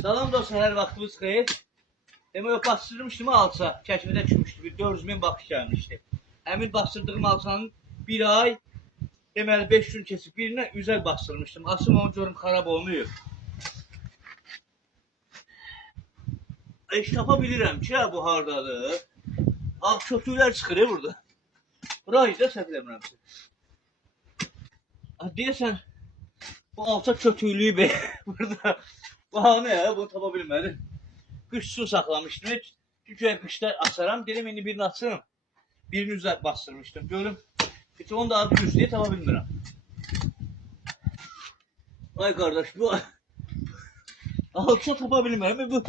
Salam dostlar, hər vaxtınız xeyir. Demək o bastırmışdım alça, kəşfidə düşmüşdü, bir 400.000 baxış gəlmişdi. Həmin bastırdığım alçanın bir ay, deməli 5 gün keçib birinə üzəl bastırmışdım. Açım onu görüm xarab olmuyor. Tapa bilirəm ki, bu hardadır. Ağ kötüklər çıxır burada. Burayı da səhv eləmirəmsə. Deyəsən, bu alça kötüklüyü be burada. Bahane ya, bunu tapa bilmədim. Qış su saxlamışdım. Çünki qışda açaram. Dedim, indi birini açırım. Birini üzər bastırmışdım. Görüm, heç onu da düz deyə tapa bilmirəm. Ay qardaş, bu alça tapa bilmirəm. Bu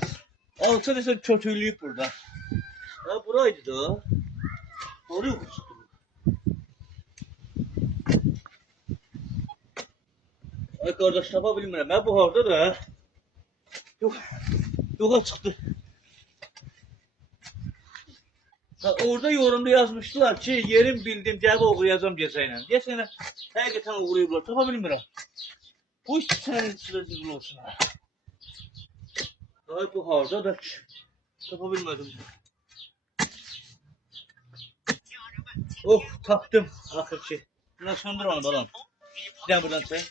alça nəsə kötüklüyüb burada. Ha, buraydı da. Oraya uçdu. Ay qardaş, tapa bilmirəm. Mən bu harda da. Yoxa çıxdı. Orada yorumda yazmışdılar ki, yerim bildim, cevabı oxuyacağım gecəylə. Deyəsən, həqiqətən oxuyublar, tapa bilmirəm. Bu iş sənin sıracıqlı olsun. Ay bu harda da tapa bilmədim. Oh, tapdım axır ki. Buna söndür onu balam. Giden buradan sen.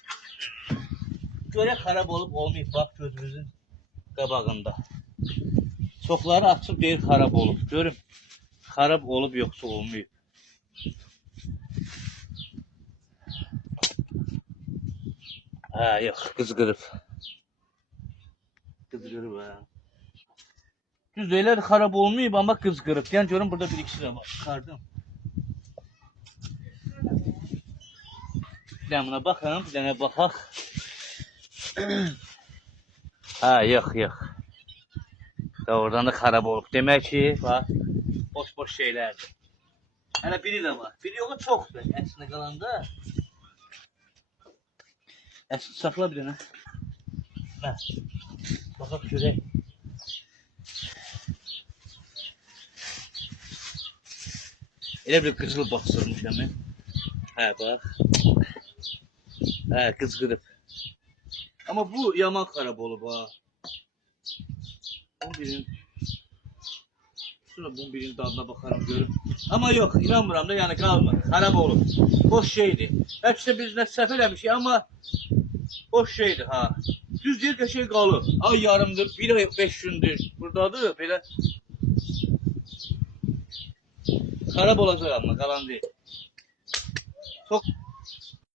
Görək xarab olub olmayıb, bax gözümüzün qabağında. Çoxları açıb deyir xarab olub. Görüm, xarab olub yoxsa olmayıb. Ha, yox, qızqırıb. Qızqırıb, ha. Düz deyilər, xarab olmayıb, amma qızqırıb. Yəni, görüm, burada bir ikisi də var. Çıxardım. Bir dənə buna baxın, bir dənə baxaq. Ha, yox, yox. Oradan da xarab olub. Demək ki, bax, boş-boş şeylərdir. Hələ biri də var. Biri yoxa çoxdur, əslində qalanda. Əslində saxla bir dənə. Hə, baxaq görək. Elə bir qızıl bastırmışam mən. Hə, bax. Hə, qızqırıb. Amma bu yaman xarab olub, ha. Bunun birinin dadına baxarım, görüm. Amma yox, inanmıram da, yəni qalmır. Xarab olub. Boş şeydir. Bəlkə biz nə səhv eləmişik, amma boş şeydir, ha. Düz deyir ki, şey qalıb. Ay yarımdır, bir ay 5 gündür. Buradadır, belə. Xarab olacaq amma, qalan deyil. Çox